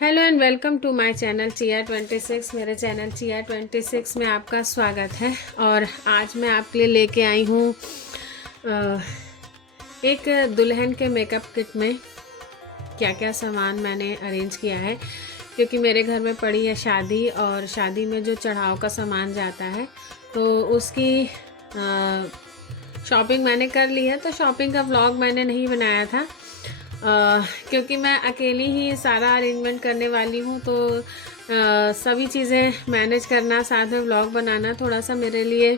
Hello and welcome to my channel चिया 26। मेरे channel चिया 26 में आपका स्वागत है। और आज मैं आपके लिए लेके आई हूँ एक दुल्हन के मेकअप किट में क्या क्या सामान मैंने अरेंज किया है, क्योंकि मेरे घर में पड़ी है शादी और शादी में जो चढ़ाव का सामान जाता है तो उसकी शॉपिंग मैंने कर ली है। तो शॉपिंग का व्लॉग मैंने नहीं बनाया था क्योंकि मैं अकेली ही सारा अरेंजमेंट करने वाली हूँ, तो सभी चीज़ें मैनेज करना साथ में व्लॉग बनाना थोड़ा सा मेरे लिए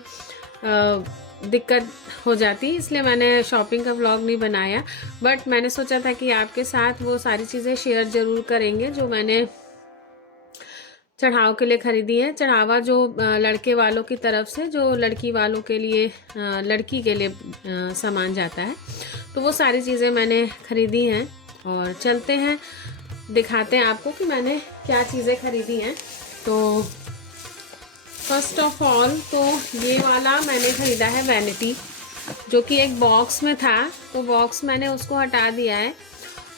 दिक्कत हो जाती, इसलिए मैंने शॉपिंग का व्लॉग नहीं बनाया। बट मैंने सोचा था कि आपके साथ वो सारी चीज़ें शेयर ज़रूर करेंगे जो मैंने चढ़ाव के लिए ख़रीदी है। चढ़ावा जो लड़के वालों की तरफ से जो लड़की वालों के लिए लड़की के लिए सामान जाता है, तो वो सारी चीज़ें मैंने ख़रीदी हैं। और चलते हैं दिखाते हैं आपको कि मैंने क्या चीज़ें ख़रीदी हैं। तो फर्स्ट ऑफ ऑल तो ये वाला मैंने ख़रीदा है वैनिटी, जो कि एक बॉक्स में था, तो बॉक्स मैंने उसको हटा दिया है।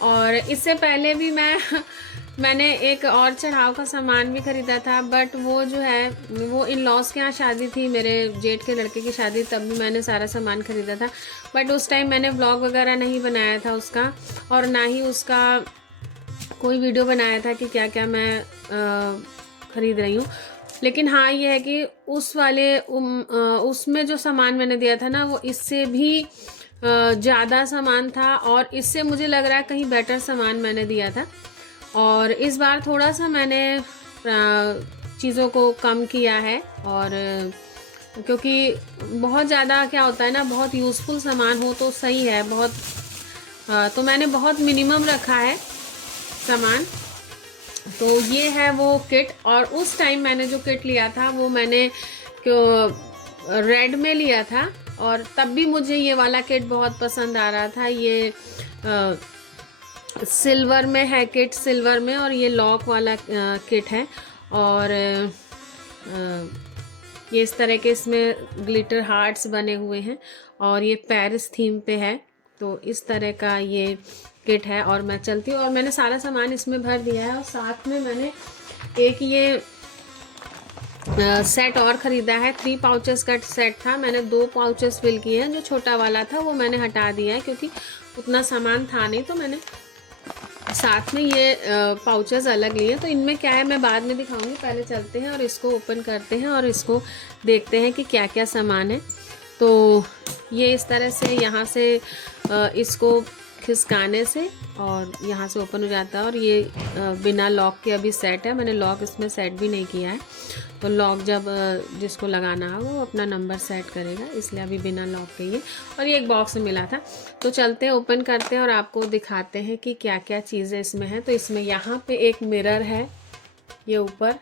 और इससे पहले भी मैंने एक और चढ़ाव का सामान भी ख़रीदा था, बट वो जो है वो इन लॉज के यहाँ शादी थी, मेरे जेठ के लड़के की शादी, तब भी मैंने सारा सामान ख़रीदा था। बट उस टाइम मैंने व्लॉग वगैरह नहीं बनाया था उसका, और ना ही उसका कोई वीडियो बनाया था कि क्या क्या मैं ख़रीद रही हूँ। लेकिन हाँ, ये है कि उस वाले उसमें जो सामान मैंने दिया था ना, वो इससे भी ज़्यादा सामान था, और इससे मुझे लग रहा है कहीं बेटर सामान मैंने दिया था। और इस बार थोड़ा सा मैंने चीज़ों को कम किया है, और क्योंकि बहुत ज़्यादा क्या होता है ना, बहुत यूज़फुल सामान हो तो सही है, तो मैंने बहुत मिनिमम रखा है सामान। तो ये है वो किट। और उस टाइम मैंने जो किट लिया था वो मैंने रेड में लिया था, और तब भी मुझे ये वाला किट बहुत पसंद आ रहा था। ये सिल्वर में है किट, सिल्वर में, और ये लॉक वाला किट है। और ये इस तरह के इसमें ग्लिटर हार्ट्स बने हुए हैं, और ये पेरिस थीम पे है। तो इस तरह का ये किट है। और मैं चलती हूँ, और मैंने सारा सामान इसमें भर दिया है। और साथ में मैंने एक ये सेट और ख़रीदा है। 3 पाउचेस का सेट था, मैंने 2 पाउचेस फिल किए हैं। जो छोटा वाला था वो मैंने हटा दिया है क्योंकि उतना सामान था नहीं, तो मैंने साथ में ये पाउचेस अलग लिए। तो इनमें क्या है मैं बाद में दिखाऊंगी, पहले चलते हैं और इसको ओपन करते हैं और इसको देखते हैं कि क्या क्या सामान है। तो ये इस तरह से यहाँ से इसको खिसकाने से और यहाँ से ओपन हो जाता है। और ये बिना लॉक के अभी सेट है, मैंने लॉक इसमें सेट भी नहीं किया है। तो लॉक जब जिसको लगाना है वो अपना नंबर सेट करेगा, इसलिए अभी बिना लॉक के ये। और ये एक बॉक्स में मिला था। तो चलते हैं ओपन करते हैं और आपको दिखाते हैं कि क्या क्या चीज़ें इसमें हैं। तो इसमें यहाँ पे एक मिरर है, ये ऊपर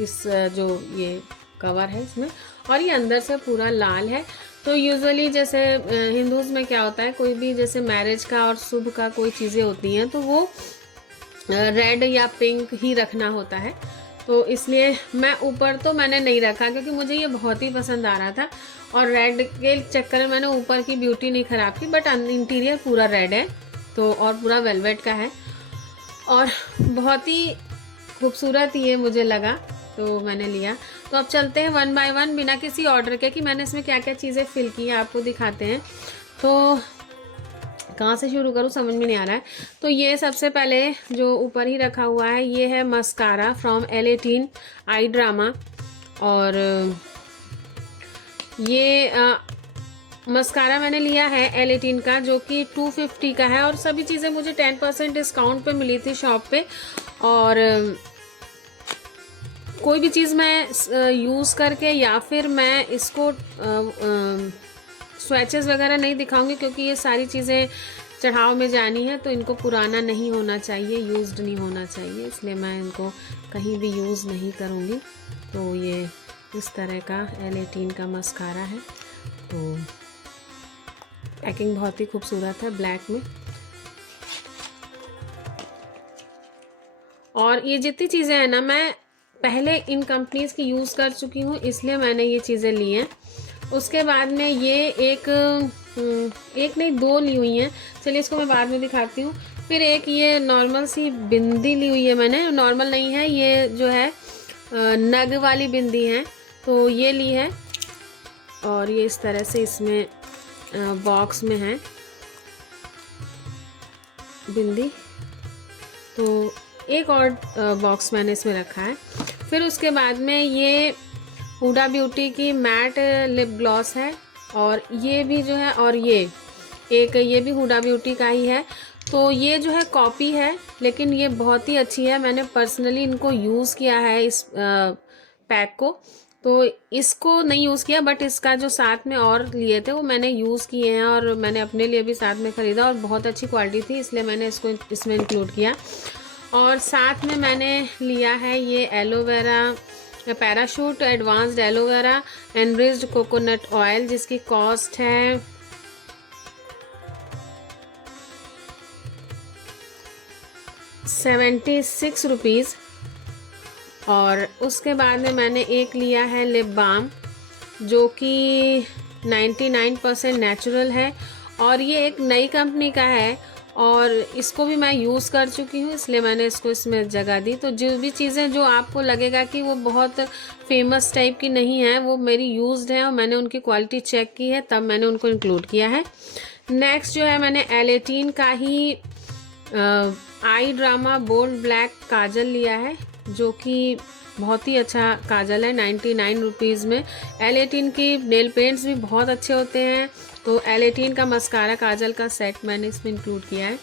इस जो ये कवर है इसमें, और ये अंदर से पूरा लाल है। तो यूजुअली जैसे हिंदूज़ में क्या होता है, कोई भी जैसे मैरिज का और शुभ का कोई चीज़ें होती हैं तो वो रेड या पिंक ही रखना होता है। तो इसलिए मैं ऊपर तो मैंने नहीं रखा क्योंकि मुझे ये बहुत ही पसंद आ रहा था, और रेड के चक्कर में मैंने ऊपर की ब्यूटी नहीं ख़राब की। बट इंटीरियर पूरा रेड है, तो और पूरा वेलवेट का है, और बहुत ही खूबसूरत ये मुझे लगा, तो मैंने लिया। तो अब चलते हैं 1 बाय 1 बिना किसी ऑर्डर के कि मैंने इसमें क्या क्या चीज़ें फिल की हैं, आपको दिखाते हैं। तो कहाँ से शुरू करूँ समझ में नहीं आ रहा है। तो ये सबसे पहले जो ऊपर ही रखा हुआ है ये है mascara from L18 eye drama. और ये मस्कारा मैंने लिया है L18 का, जो कि 250 का है, और सभी चीज़ें मुझे 10% डिस्काउंट पे मिली थी शॉप पे। और कोई भी चीज़ मैं यूज़ करके या फिर मैं इसको स्वैचेस वगैरह नहीं दिखाऊंगी क्योंकि ये सारी चीज़ें चढ़ाव में जानी है, तो इनको पुराना नहीं होना चाहिए, यूज्ड नहीं होना चाहिए, इसलिए मैं इनको कहीं भी यूज़ नहीं करूँगी। तो ये इस तरह का L18 का मस्कारा है। तो पैकिंग बहुत ही खूबसूरत है, ब्लैक में। और ये जितनी चीज़ें हैं ना, मैं पहले इन कंपनीज़ की यूज़ कर चुकी हूँ, इसलिए मैंने ये चीज़ें ली हैं। उसके बाद में ये एक नहीं 2 ली हुई हैं, चलिए इसको मैं बाद में दिखाती हूँ। फिर एक ये नॉर्मल सी बिंदी ली हुई है मैंने, नॉर्मल नहीं है ये, जो है नग वाली बिंदी है, तो ये ली है। और ये इस तरह से इसमें बॉक्स में है बिंदी, तो एक और बॉक्स मैंने इसमें रखा है। फिर उसके बाद में ये हुडा ब्यूटी की मैट लिप ग्लॉस है, और ये भी जो है, और ये भी हुडा ब्यूटी का ही है। तो ये जो है कॉपी है, लेकिन ये बहुत ही अच्छी है। मैंने पर्सनली इनको यूज़ किया है, इस पैक को। तो इसको नहीं यूज़ किया, बट इसका जो साथ में और लिए थे वो मैंने यूज़ किए हैं, और मैंने अपने लिए भी साथ में ख़रीदा और बहुत अच्छी क्वालिटी थी, इसलिए मैंने इसको इसमें इंक्लूड किया। और साथ में मैंने लिया है ये aloe vera parachute advanced aloe vera enriched coconut oil, जिसकी कॉस्ट है 76 रुपीज़। और उसके बाद में मैंने एक लिया है लिप बाम, जो कि 99% नेचुरल है, और ये एक नई कंपनी का है, और इसको भी मैं यूज़ कर चुकी हूँ, इसलिए मैंने इसको इसमें जगह दी। तो जो भी चीज़ें जो आपको लगेगा कि वो बहुत फेमस टाइप की नहीं है, वो मेरी यूज्ड हैं और मैंने उनकी क्वालिटी चेक की है, तब मैंने उनको इंक्लूड किया है। नेक्स्ट जो है मैंने L18 का ही आई ड्रामा बोल्ड ब्लैक काजल लिया है, जो कि बहुत ही अच्छा काजल है 99 रुपीज़ में। L18 की नेल पेंट्स भी बहुत अच्छे होते हैं, तो L18 का मस्कारा काजल का सेट मैंने इसमें इंक्लूड किया है।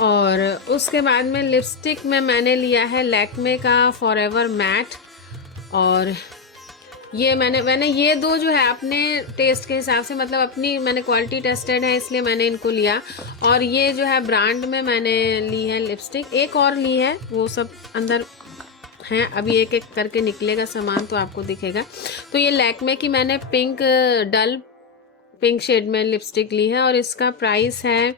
और उसके बाद में लिपस्टिक में मैंने लिया है लैक्मे का फॉरएवर मैट, और ये मैंने ये दो जो है अपने टेस्ट के हिसाब से, मतलब अपनी मैंने क्वालिटी टेस्टेड है इसलिए मैंने इनको लिया। और ये जो है ब्रांड में मैंने ली है लिपस्टिक, एक और ली है, वो सब अंदर हैं, अभी एक एक करके निकलेगा सामान तो आपको दिखेगा। तो ये लैक्मे की मैंने डल पिंक शेड में लिपस्टिक ली है, और इसका प्राइस है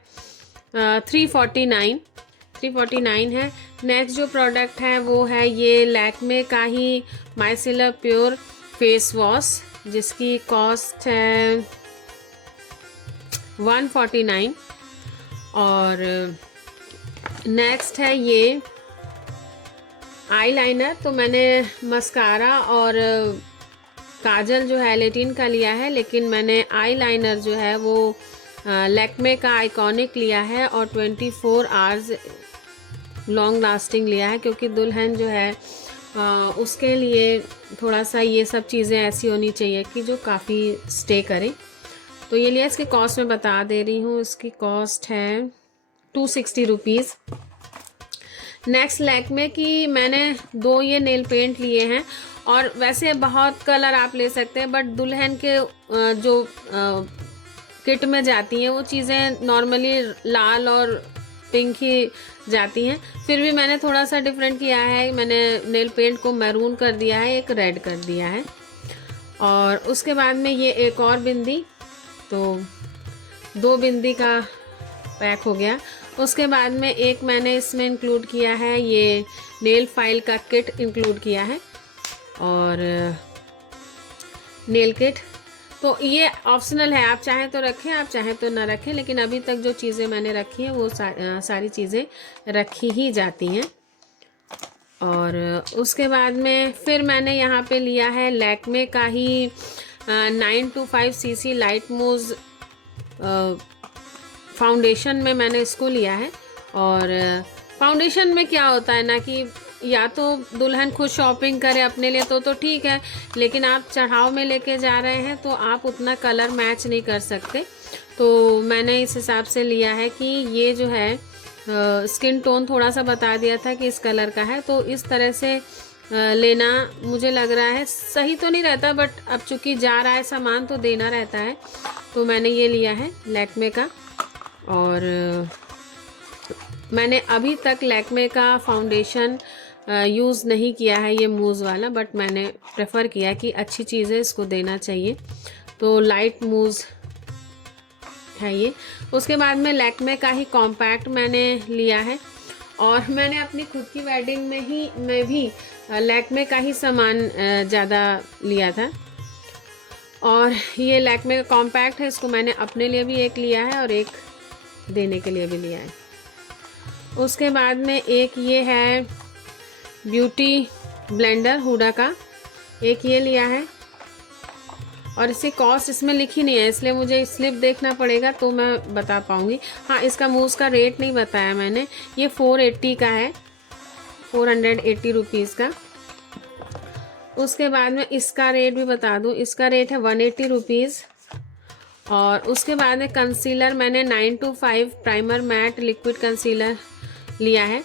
349 है। नेक्स्ट जो प्रोडक्ट है वो है ये लैक्मे का ही माइसिलर प्योर फेस वॉश, जिसकी कॉस्ट है 149। और नेक्स्ट है ये आईलाइनर, तो मैंने मस्कारा और काजल जो है L18 का लिया है, लेकिन मैंने आईलाइनर जो है वो लैक्मे का आइकॉनिक लिया है, और 24 आवर्स लॉन्ग लास्टिंग लिया है, क्योंकि दुल्हन जो है उसके लिए थोड़ा सा ये सब चीज़ें ऐसी होनी चाहिए कि जो काफ़ी स्टे करें। तो ये लिया, इसकी कॉस्ट मैं बता दे रही हूँ, इसकी कॉस्ट है 260 रुपीज़। नेक्स्ट लैक्मे की मैंने दो ये नेल पेंट लिए हैं, और वैसे बहुत कलर आप ले सकते हैं, बट दुल्हन के जो किट में जाती हैं वो चीज़ें नॉर्मली लाल और पिंक ही जाती हैं। फिर भी मैंने थोड़ा सा डिफरेंट किया है, मैंने नेल पेंट को मैरून कर दिया है, एक रेड कर दिया है। और उसके बाद में ये एक और बिंदी, तो 2 बिंदी का पैक हो गया। उसके बाद में एक मैंने इसमें इंक्लूड किया है, ये नेल फाइल का किट इंक्लूड किया है, और नेल किट तो ये ऑप्शनल है, आप चाहें तो रखें, आप चाहें तो ना रखें, लेकिन अभी तक जो चीज़ें मैंने रखी हैं वो सारी चीज़ें रखी ही जाती हैं। और उसके बाद में फिर मैंने यहाँ पे लिया है लैक्मे का ही 925 cc लाइट मूज फाउंडेशन में मैंने इसको लिया है। और फाउंडेशन में क्या होता है ना कि या तो दुल्हन खुद शॉपिंग करे अपने लिए तो ठीक है, लेकिन आप चढ़ाव में लेके जा रहे हैं तो आप उतना कलर मैच नहीं कर सकते। तो मैंने इस हिसाब से लिया है कि ये जो है स्किन टोन थोड़ा सा बता दिया था कि इस कलर का है, तो इस तरह से लेना मुझे लग रहा है सही तो नहीं रहता, बट अब चूंकि जा रहा है सामान तो देना रहता है, तो मैंने ये लिया है लैक्मे का। और मैंने अभी तक लैक्मे का फाउंडेशन यूज़ नहीं किया है, ये मूज़ वाला, बट मैंने प्रेफर किया कि अच्छी चीज़ें इसको देना चाहिए, तो लाइट मूज़ है ये। उसके बाद में लैक्मे का ही कॉम्पैक्ट मैंने लिया है, और मैंने अपनी खुद की वेडिंग में भी लैक्मे का ही सामान ज़्यादा लिया था। और ये लैक्मे का कॉम्पैक्ट है, इसको मैंने अपने लिए भी एक लिया है और एक देने के लिए भी लिया है। उसके बाद में एक ये है ब्यूटी ब्लेंडर हुडा का, एक ये लिया है और इसकी कॉस्ट इसमें लिखी नहीं है, इसलिए मुझे स्लिप देखना पड़ेगा तो मैं बता पाऊँगी। हाँ, इसका मूव्स का रेट नहीं बताया मैंने, ये 480 का है, 480 रुपीज़ का। उसके बाद में इसका रेट भी बता दूँ, इसका रेट है 180 रुपीज़। और उसके बाद में कंसीलर मैंने 925 प्राइमर मैट लिक्विड कंसीलर लिया है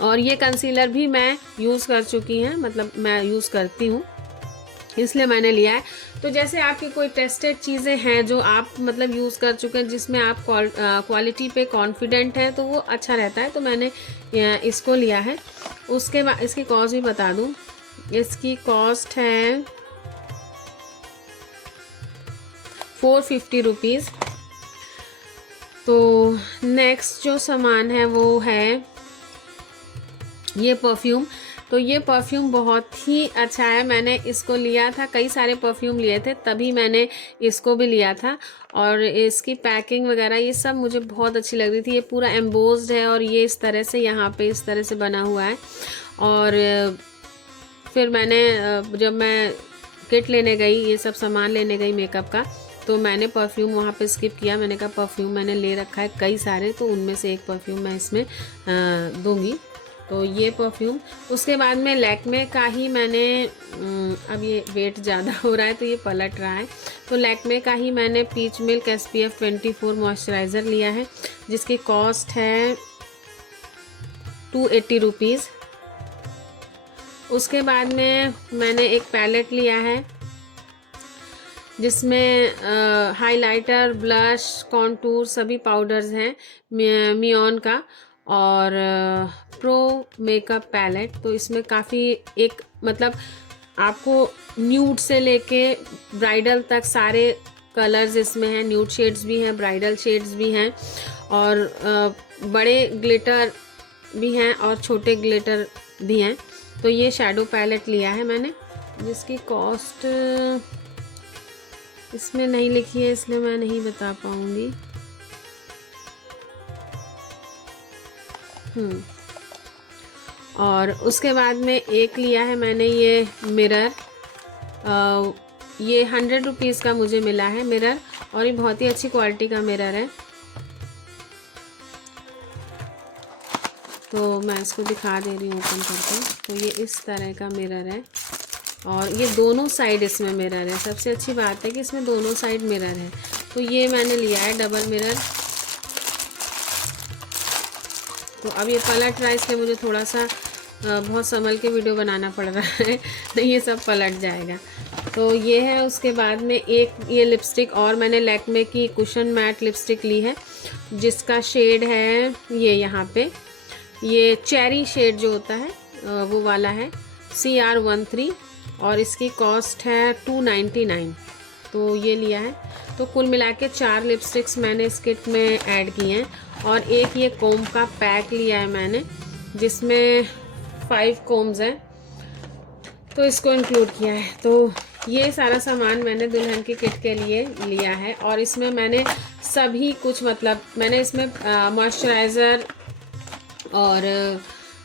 और ये कंसीलर भी मैं यूज़ कर चुकी हैं, मतलब मैं यूज़ करती हूँ इसलिए मैंने लिया है। तो जैसे आपकी कोई टेस्टेड चीज़ें हैं जो आप मतलब यूज़ कर चुके हैं, जिसमें आप क्वालिटी पे कॉन्फिडेंट है, तो वो अच्छा रहता है, तो मैंने इसको लिया है। उसके बाद इसकी कॉस्ट भी बता दूँ, इसकी कॉस्ट है 450 रुपीज़। तो नेक्स्ट जो सामान है वो है ये परफ्यूम। तो ये परफ्यूम बहुत ही अच्छा है, मैंने इसको लिया था, कई सारे परफ्यूम लिए थे तभी मैंने इसको भी लिया था। और इसकी पैकिंग वगैरह ये सब मुझे बहुत अच्छी लग रही थी। ये पूरा एम्बोज्ड है और ये इस तरह से यहाँ पे इस तरह से बना हुआ है। और फिर मैंने जब मैं किट लेने गई, ये सब सामान लेने गई मेकअप का, तो मैंने परफ्यूम वहाँ पे स्किप किया। मैंने कहा परफ्यूम मैंने ले रखा है कई सारे, तो उनमें से एक परफ्यूम मैं इसमें दूंगी। तो ये परफ्यूम। उसके बाद में लैक्मे का ही मैंने अब ये वेट ज़्यादा हो रहा है तो ये पलट रहा है, तो लैक्मे का ही मैंने पीच मिल्क SPF 24 मॉइस्चराइज़र लिया है, जिसकी कॉस्ट है 280 रुपीज़। उसके बाद में मैंने एक पैलेट लिया है जिसमें हाइलाइटर, ब्लश, कॉन्टूर सभी पाउडर्स हैं मियोन का, और प्रो मेकअप पैलेट। तो इसमें काफ़ी एक मतलब आपको न्यूड से लेके ब्राइडल तक सारे कलर्स इसमें हैं, न्यूड शेड्स भी हैं, ब्राइडल शेड्स भी हैं, और बड़े ग्लिटर भी हैं और छोटे ग्लिटर भी हैं। तो ये शैडो पैलेट लिया है मैंने, जिसकी कॉस्ट इसमें नहीं लिखी है इसलिए मैं नहीं बता पाऊँगी। और उसके बाद में एक लिया है मैंने ये मिरर, ये 100 रुपीज़ का मुझे मिला है मिरर, और ये बहुत ही अच्छी क्वालिटी का मिरर है। तो मैं इसको दिखा दे रही हूँ ओपन करके। तो ये इस तरह का मिरर है और ये दोनों साइड इसमें मिरर है। सबसे अच्छी बात है कि इसमें दोनों साइड मिरर है। तो ये मैंने लिया है डबल मिरर। तो अब ये पलट रहा है इसलिए मुझे थोड़ा सा बहुत संभल के वीडियो बनाना पड़ रहा है, नहीं ये सब पलट जाएगा। तो ये है। उसके बाद में एक ये लिपस्टिक और मैंने लैक्मे की कुशन मैट लिपस्टिक ली है, जिसका शेड है ये यहाँ पे, ये चेरी शेड जो होता है वो वाला है, CR13, और इसकी कॉस्ट है 299। तो ये लिया है। तो कुल मिला के 4 लिपस्टिक्स मैंने इस किट में ऐड की हैं, और एक ये कोम का पैक लिया है मैंने, जिसमें 5 कोम्स हैं, तो इसको इंक्लूड किया है। तो ये सारा सामान मैंने दुल्हन की किट के लिए लिया है, और इसमें मैंने सभी कुछ मतलब मैंने इसमें मॉइस्चराइज़र और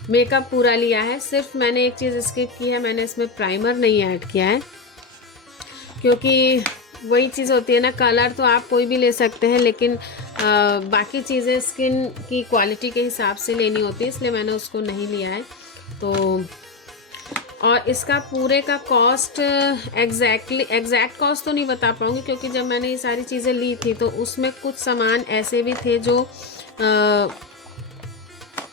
मेकअप पूरा लिया है। सिर्फ मैंने एक चीज़ स्किप की है, मैंने इसमें प्राइमर नहीं ऐड किया है, क्योंकि वही चीज़ होती है ना, कलर तो आप कोई भी ले सकते हैं, लेकिन बाकी चीज़ें स्किन की क्वालिटी के हिसाब से लेनी होती है, इसलिए मैंने उसको नहीं लिया है। तो और इसका पूरे का कॉस्ट एग्जैक्ट कॉस्ट तो नहीं बता पाऊँगी, क्योंकि जब मैंने ये सारी चीज़ें ली थी तो उसमें कुछ सामान ऐसे भी थे जो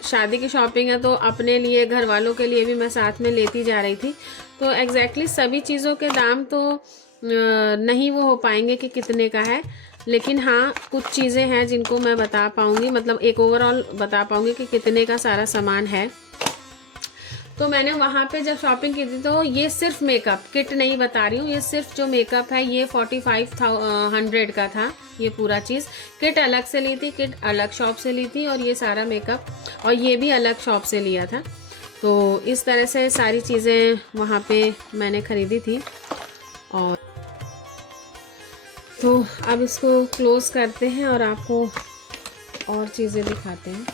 शादी की शॉपिंग है, तो अपने लिए घर वालों के लिए भी मैं साथ में लेती जा रही थी। तो एग्जैक्टली सभी चीज़ों के दाम तो नहीं वो हो पाएंगे कि कितने का है, लेकिन हाँ कुछ चीज़ें हैं जिनको मैं बता पाऊँगी, मतलब एक ओवरऑल बता पाऊँगी कि कितने का सारा सामान है। तो मैंने वहाँ पे जब शॉपिंग की थी, तो ये सिर्फ मेकअप किट नहीं बता रही हूँ, ये सिर्फ जो मेकअप है ये 4500 का था ये पूरा चीज़। किट अलग से ली थी, किट अलग शॉप से ली थी, और ये सारा मेकअप और ये भी अलग शॉप से लिया था। तो इस तरह से सारी चीज़ें वहाँ पे मैंने ख़रीदी थी। और तो अब इसको क्लोज़ करते हैं और आपको और चीज़ें दिखाते हैं।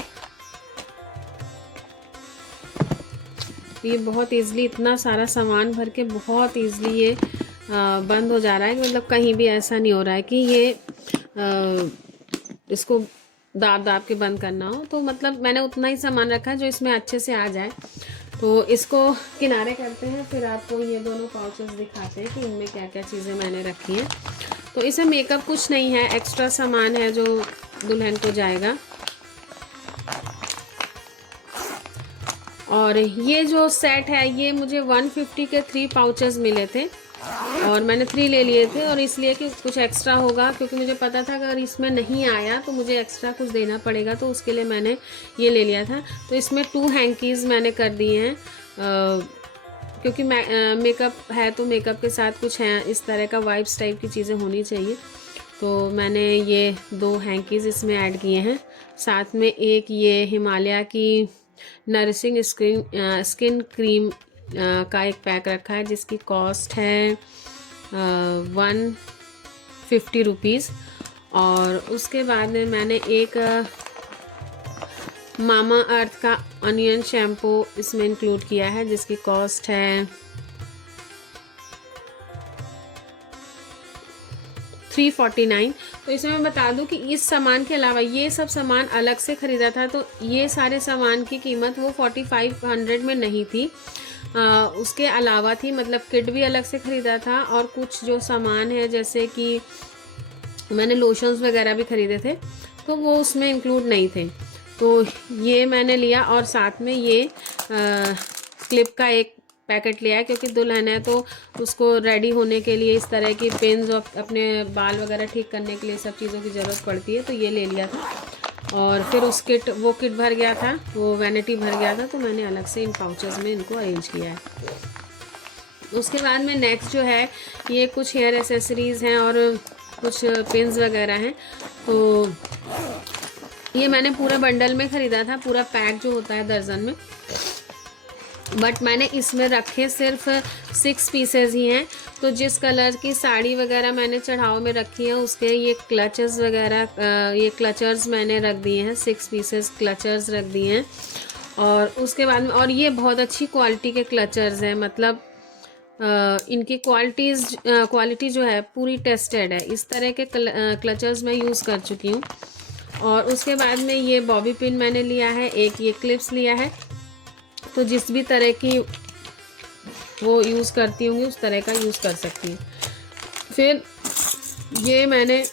ये बहुत ईज़िली, इतना सारा सामान भर के बहुत ईज़िली ये बंद हो जा रहा है, कि मतलब कहीं भी ऐसा नहीं हो रहा है कि ये इसको दाब दाब के बंद करना हो। तो मतलब मैंने उतना ही सामान रखा है जो इसमें अच्छे से आ जाए। तो इसको किनारे करते हैं, फिर आपको ये दोनों पाउचेस दिखाते हैं कि इनमें क्या क्या चीज़ें मैंने रखी हैं। तो इसमें मेकअप कुछ नहीं है, एक्स्ट्रा सामान है जो दुल्हन को जाएगा। और ये जो सेट है ये मुझे 150 के 3 पाउचेस मिले थे, और मैंने 3 ले लिए थे, और इसलिए कि कुछ एक्स्ट्रा होगा, क्योंकि मुझे पता था अगर इसमें नहीं आया तो मुझे एक्स्ट्रा कुछ देना पड़ेगा, तो उसके लिए मैंने ये ले लिया था। तो इसमें 2 हैंकीज़ मैंने कर दिए हैं, क्योंकि मेकअप है तो मेकअप के साथ कुछ है इस तरह का वाइब्स टाइप की चीज़ें होनी चाहिए। तो मैंने ये 2 हैंकीज़ इसमें ऐड किए हैं। साथ में एक ये हिमालय की नरिशिंग स्किन क्रीम का एक पैक रखा है, जिसकी कॉस्ट है 150 रुपीज़। और उसके बाद में मैंने एक मामा अर्थ का अनियन शैम्पू इसमें इंक्लूड किया है, जिसकी कॉस्ट है 349। तो इसमें मैं बता दूं कि इस सामान के अलावा ये सब सामान अलग से ख़रीदा था, तो ये सारे सामान की कीमत वो 4500 में नहीं थी, उसके अलावा थी। मतलब किट भी अलग से ख़रीदा था, और कुछ जो सामान है जैसे कि मैंने लोशंस वगैरह भी ख़रीदे थे, तो वो उसमें इंक्लूड नहीं थे। तो ये मैंने लिया, और साथ में ये क्लिप का एक पैकेट लिया है, क्योंकि दुल्हन है तो उसको रेडी होने के लिए इस तरह की पिन्स और अपने बाल वगैरह ठीक करने के लिए सब चीज़ों की ज़रूरत पड़ती है, तो ये ले लिया था। और फिर उस वो किट भर गया था, वो वैनिटी भर गया था, तो मैंने अलग से इन पाउचेस में इनको अरेंज किया है। उसके बाद में नेक्स्ट जो है ये कुछ हेयर एसेसरीज़ हैं और कुछ पिन्स वगैरह हैं। तो ये मैंने पूरे बंडल में ख़रीदा था, पूरा पैक जो होता है दर्जन में, बट मैंने इसमें रखे सिर्फ 6 पीसेज ही हैं। तो जिस कलर की साड़ी वगैरह मैंने चढ़ाव में रखी है उसके ये क्लचेस वगैरह, ये क्लचर्स मैंने रख दिए हैं, 6 पीसेस क्लचर्स रख दिए हैं। और उसके बाद में, और ये बहुत अच्छी क्वालिटी के क्लचर्स हैं, मतलब इनकी क्वालिटी जो है पूरी टेस्टेड है। इस तरह के क्लचर्स मैं यूज़ कर चुकी हूँ। और उसके बाद में ये बॉबी पिन मैंने लिया है, एक ये क्लिप्स लिया है। तो जिस भी तरह की वो यूज़ करती होंगी उस तरह का यूज़ कर सकती हैं। फिर ये मैंने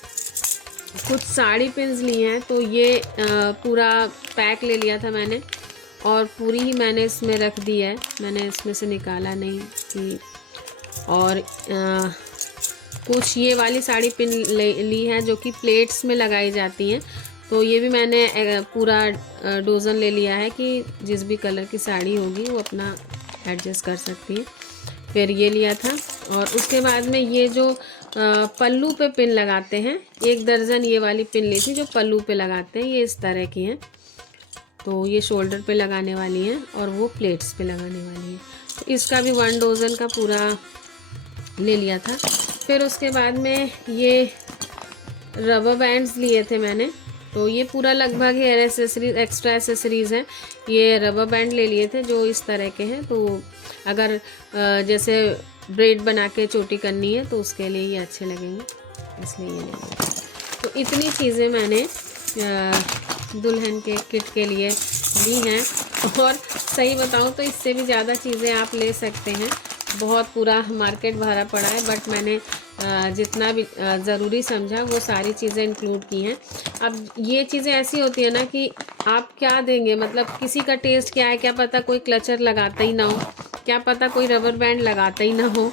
कुछ साड़ी पिन्स ली हैं, तो ये पूरा पैक ले लिया था मैंने, और पूरी ही मैंने इसमें रख दी है, मैंने इसमें से निकाला नहीं कि। और कुछ ये वाली साड़ी पिन ली है जो कि प्लेट्स में लगाई जाती हैं, तो ये भी मैंने पूरा डोज़न ले लिया है कि जिस भी कलर की साड़ी होगी वो अपना एडजस्ट कर सकती है। फिर ये लिया था। और उसके बाद में ये जो पल्लू पे पिन लगाते हैं, 1 दर्जन ये वाली पिन ली थी जो पल्लू पे लगाते हैं, ये इस तरह की हैं। तो ये शोल्डर पे लगाने वाली हैं और वो प्लेट्स पे लगाने वाली हैं। तो इसका भी 1 डोज़न का पूरा ले लिया था। फिर उसके बाद में ये रबर बैंड्स लिए थे मैंने, तो ये पूरा लगभग हेयर एसेसरीज, एक्स्ट्रा एसेसरीज़ हैं। ये रबर बैंड ले लिए थे जो इस तरह के हैं, तो अगर जैसे ब्रेड बना के चोटी करनी है तो उसके लिए ये अच्छे लगेंगे, इसलिए ये ले लिए। तो इतनी चीज़ें मैंने दुल्हन के किट के लिए ली हैं। और सही बताऊं तो इससे भी ज़्यादा चीज़ें आप ले सकते हैं, बहुत पूरा मार्केट भरा पड़ा है, बट मैंने जितना भी ज़रूरी समझा वो सारी चीज़ें इंक्लूड की हैं। अब ये चीज़ें ऐसी होती है ना कि आप क्या देंगे, मतलब किसी का टेस्ट क्या है, क्या पता कोई क्लचर लगाता ही ना हो, क्या पता कोई रबर बैंड लगाता ही ना हो।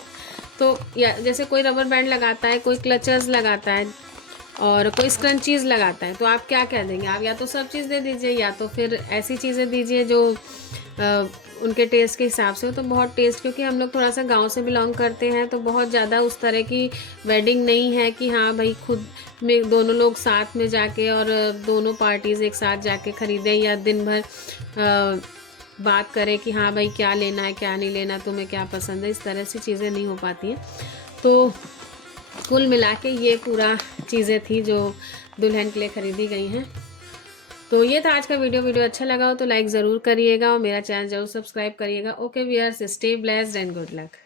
तो या जैसे कोई रबर बैंड लगाता है, कोई क्लचर्स लगाता है और कोई स्क्रंचीज़ लगाता है, तो आप क्या क्या देंगे? आप या तो सब चीज़ दे दीजिए या तो फिर ऐसी चीज़ें दीजिए जो उनके टेस्ट के हिसाब से हो। तो बहुत टेस्ट, क्योंकि हम लोग थोड़ा सा गांव से बिलोंग करते हैं, तो बहुत ज़्यादा उस तरह की वेडिंग नहीं है कि हाँ भाई खुद में दोनों लोग साथ में जाके और दोनों पार्टीज़ एक साथ जाके ख़रीदें, या दिन भर बात करें कि हाँ भाई क्या लेना है क्या नहीं लेना, तुम्हें क्या पसंद है। इस तरह से चीज़ें नहीं हो पाती हैं। तो कुल मिला के ये पूरा चीज़ें थी जो दुल्हन के लिए ख़रीदी गई हैं। तो ये था आज का वीडियो अच्छा लगा हो तो लाइक ज़रूर करिएगा और मेरा चैनल ज़रूर सब्सक्राइब करिएगा। Okay viewers, stay blessed and good luck.